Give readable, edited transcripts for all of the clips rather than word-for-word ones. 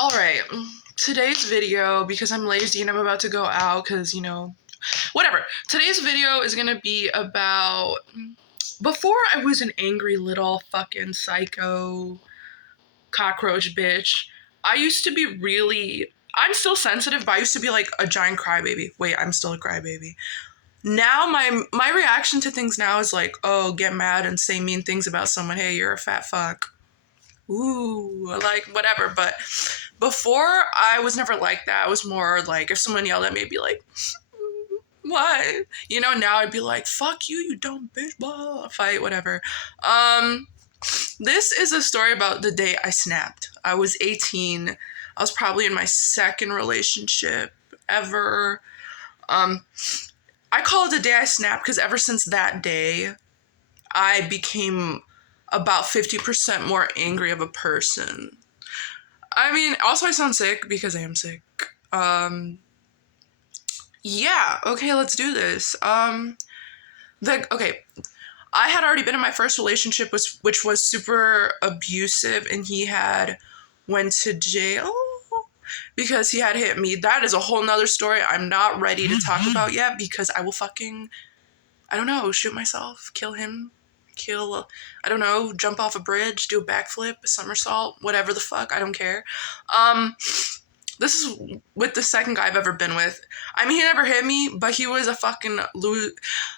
All right, today's video, because I'm lazy and I'm about to go out because, whatever. Today's video is going to be about before I was an angry little fucking psycho cockroach bitch. I used to be I'm still sensitive, but I used to be like a giant crybaby. Wait, I'm still a crybaby. Now my reaction to things now is like, oh, get mad and say mean things about someone. Hey, you're a fat fuck. Ooh, like whatever. But before, I was never like that. I was more like, if someone yelled at me, I'd be like, what? Now I'd be like, fuck you, you dumb bitch, blah, fight, whatever. This is a story about the day I snapped. I was 18. I was probably in my second relationship ever. I call it the day I snapped because ever since that day, I became about 50% more angry of a person. I mean, also I sound sick because I am sick. Yeah, okay, let's do this. Okay, I had already been in my first relationship, which was super abusive, and he had went to jail because he had hit me. That is a whole nother story I'm not ready to talk about yet because I will I don't know, shoot myself, kill him, I don't know, jump off a bridge, do a backflip, a somersault, whatever the fuck, I don't care. This is with the second guy I've ever been with. I mean, he never hit me, but he was a fucking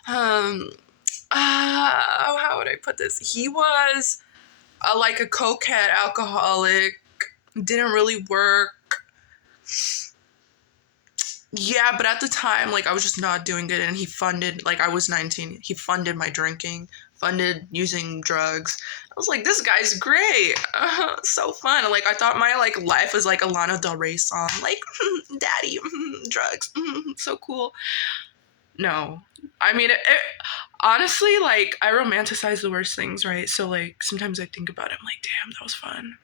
how would I put this? He was like a cokehead alcoholic, didn't really work. Yeah, but at the time, like, I was just not doing good, and he funded, like, I was 19, he funded my drinking, funded using drugs. I was like, this guy's great. So fun. Like, I thought my, like, life was like a Lana Del Rey song. Like, daddy, drugs, so cool. No. I mean, honestly, like, I romanticize the worst things, right? So, like, sometimes I think about it, I'm like, damn, that was fun.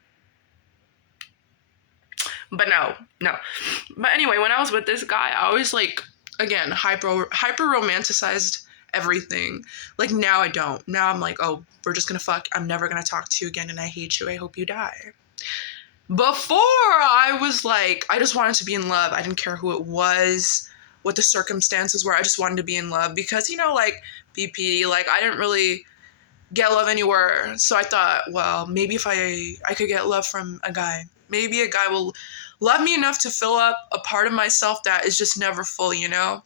But no. But anyway, when I was with this guy, I always, like, again, hyper romanticized everything. Like, now I don't. Now I'm like, oh, we're just gonna fuck. I'm never gonna talk to you again, and I hate you. I hope you die. Before, I was like, I just wanted to be in love. I didn't care who it was, what the circumstances were. I just wanted to be in love because, like, BP, like, I didn't really get love anywhere. So I thought, well, maybe if I could get love from a guy. Maybe a guy will love me enough to fill up a part of myself that is just never full, Ooh,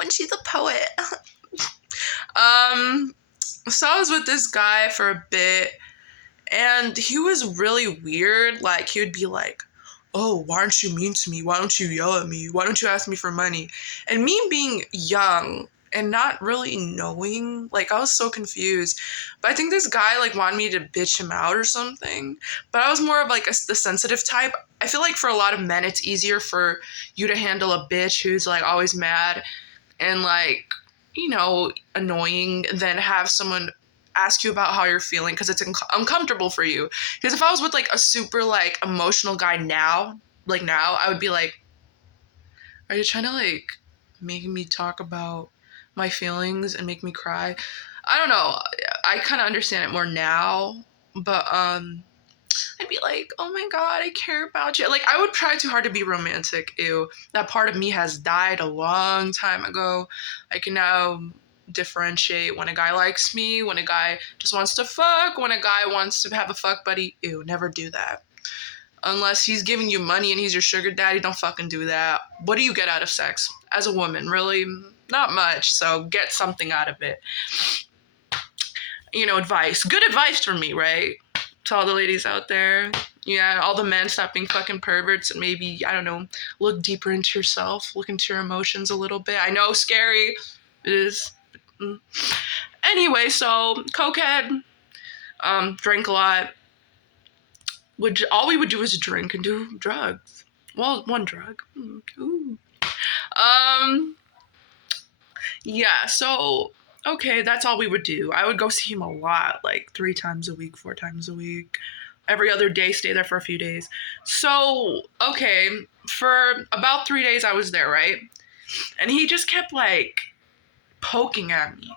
and she's a poet. So I was with this guy for a bit, and he was really weird. Like, he would be like, oh, why aren't you mean to me? Why don't you yell at me? Why don't you ask me for money? And me being young and not really knowing, like, I was so confused. But I think this guy, like, wanted me to bitch him out or something. But I was more of, like, the sensitive type. I feel like for a lot of men, it's easier for you to handle a bitch who's, like, always mad and, like, annoying than have someone ask you about how you're feeling because it's uncomfortable for you. Because if I was with, like, a super, like, emotional guy now, I would be like, are you trying to, like, make me talk about my feelings and make me cry? I don't know. I kind of understand it more now, but I'd be like, oh my god, I care about you. Like, I would try too hard to be romantic. Ew, that part of me has died a long time ago. I can now differentiate when a guy likes me, when a guy just wants to fuck, when a guy wants to have a fuck buddy. Ew, never do that. Unless he's giving you money and he's your sugar daddy, don't fucking do that. What do you get out of sex? As a woman, really? Not much, so get something out of it. Advice. Good advice from me, right? To all the ladies out there. Yeah, all the men, stop being fucking perverts and maybe, I don't know, look deeper into yourself, look into your emotions a little bit. I know, scary. It is. Anyway, so, cokehead, drank a lot. All we would do is drink and do drugs. Well, one drug. Ooh. Yeah, so, okay, that's all we would do. I would go see him a lot, like 3 times a week, 4 times a week. Every other day, stay there for a few days. So, okay, for about 3 days I was there, right? And he just kept, like, poking at me.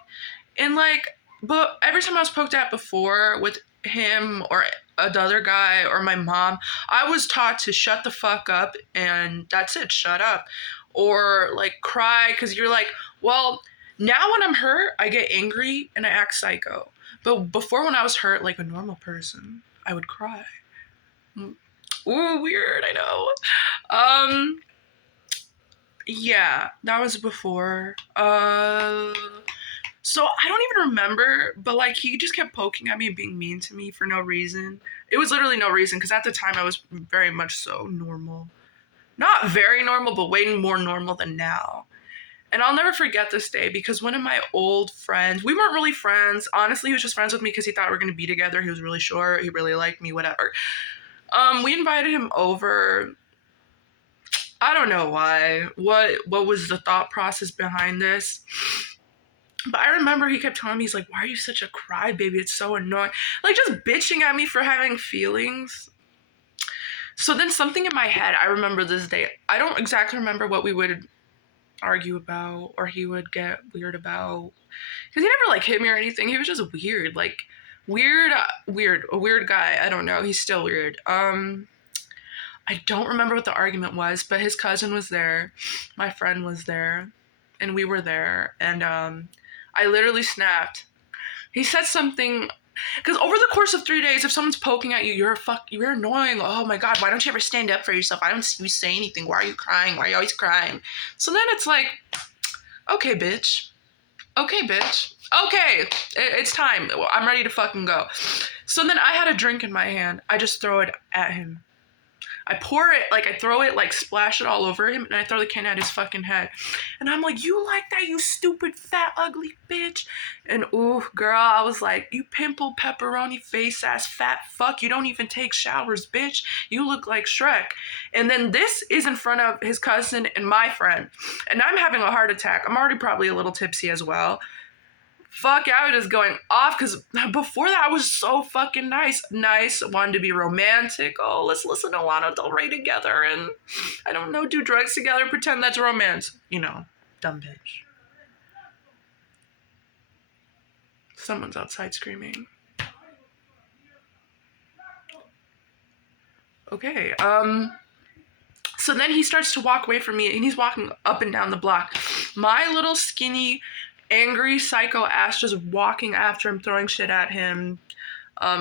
And, like, but every time I was poked at before with him or another guy or my mom, I was taught to shut the fuck up and that's it, shut up. Or like cry because you're like, well, now when I'm hurt, I get angry and I act psycho. But before when I was hurt like a normal person, I would cry. Ooh, weird, I know. Yeah, that was before. So I don't even remember, but like he just kept poking at me and being mean to me for no reason. It was literally no reason because at the time I was very much so normal. Not very normal, but way more normal than now. And I'll never forget this day because one of my old friends, we weren't really friends. Honestly, he was just friends with me because he thought we were going to be together. He was really sure. He really liked me, whatever. We invited him over. I don't know why. What was the thought process behind this? But I remember he kept telling me, he's like, why are you such a crybaby? It's so annoying. Like, just bitching at me for having feelings. So then something in my head, I remember this day. I don't exactly remember what we would argue about or he would get weird about. Because he never, like, hit me or anything. He was just weird. Like, a weird guy. I don't know. He's still weird. I don't remember what the argument was, but his cousin was there. My friend was there. And we were there. And, I literally snapped. He said something, because over the course of 3 days, if someone's poking at you, you're annoying. Oh my God, why don't you ever stand up for yourself? I don't see you say anything. Why are you crying? Why are you always crying? So then it's like, okay, bitch. Okay, bitch. Okay, it's time. I'm ready to fucking go. So then I had a drink in my hand. I just throw it at him. I pour it, like I throw it, like splash it all over him, and I throw the can at his fucking head. And I'm like, you like that, you stupid, fat, ugly bitch? And ooh, girl, I was like, you pimple, pepperoni, face ass, fat fuck, you don't even take showers, bitch. You look like Shrek. And then this is in front of his cousin and my friend. And I'm having a heart attack. I'm already probably a little tipsy as well. Fuck, I was just going off because before that I was so fucking nice, wanted to be romantic. Oh, let's listen to Lana Del Rey together and, I don't know, do drugs together, pretend that's romance. You know, dumb bitch. Someone's outside screaming. Okay, so then he starts to walk away from me and he's walking up and down the block. My little skinny angry psycho ass just walking after him, throwing shit at him,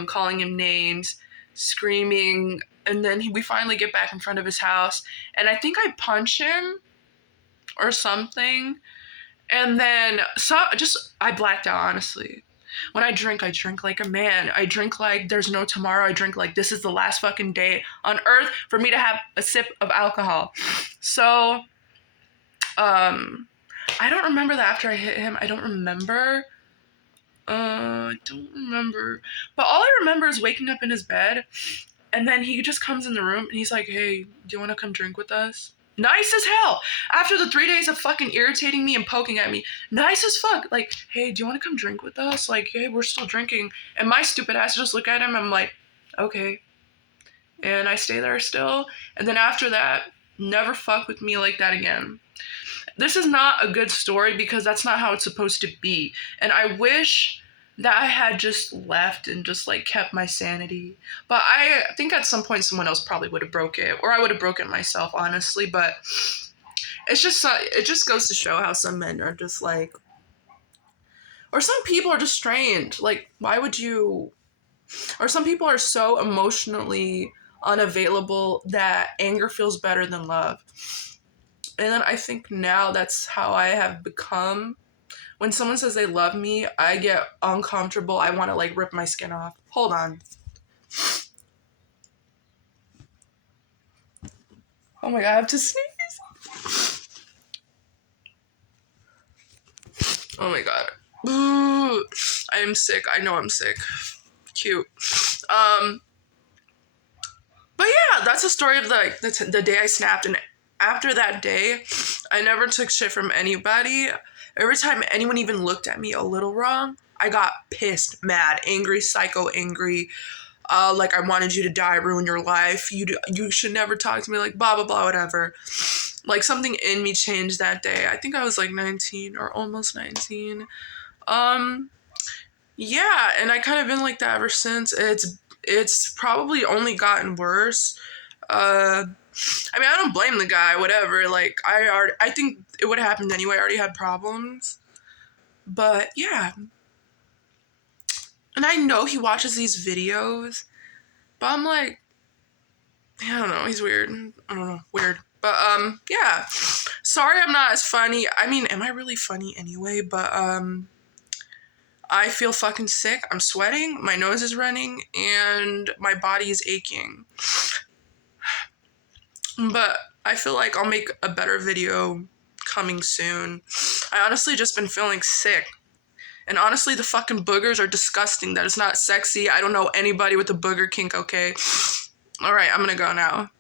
calling him names, screaming, and then we finally get back in front of his house, and I think I punch him or something, and then I blacked out, honestly. When I drink like a man. I drink like there's no tomorrow. I drink like this is the last fucking day on earth for me to have a sip of alcohol. So, I don't remember that after I hit him. I don't remember. But all I remember is waking up in his bed, and then he just comes in the room, and he's like, hey, do you want to come drink with us? Nice as hell. After the 3 days of fucking irritating me and poking at me, nice as fuck. Like, hey, do you want to come drink with us? Like, hey, we're still drinking. And my stupid ass just look at him, I'm like, okay. And I stay there still. And then after that, never fuck with me like that again. This is not a good story because that's not how it's supposed to be. And I wish that I had just left and just like kept my sanity. But I think at some point someone else probably would have broke it, or I would have broken myself, honestly. But it just goes to show how some men are just like, or some people are just strange. Like, why would you? Or some people are so emotionally unavailable that anger feels better than love. And then I think now that's how I have become. When someone says they love me, I get uncomfortable. I want to like rip my skin off. Hold on. Oh my God, I have to sneeze. Oh my God. Ooh, I am sick. I know I'm sick. Cute. But yeah, that's the story of the day I snapped. And after that day, I never took shit from anybody. Every time anyone even looked at me a little wrong, I got pissed, mad, angry, psycho angry. Like I wanted you to die, ruin your life. You should never talk to me, like blah, blah, blah, whatever. Like something in me changed that day. I think I was like 19 or almost 19. Yeah, and I kind of been like that ever since. it's probably only gotten worse. I mean, I don't blame the guy, whatever. Like, I think it would have happened anyway. I already had problems. But yeah. And I know he watches these videos, but I'm like, I don't know, he's weird. I don't know, weird. But yeah. Sorry I'm not as funny. I mean, am I really funny anyway? But I feel fucking sick. I'm sweating, my nose is running, and my body is aching. But I feel like I'll make a better video coming soon. I honestly just been feeling sick. And honestly, the fucking boogers are disgusting. That is not sexy. I don't know anybody with a booger kink, okay? Alright, I'm gonna go now.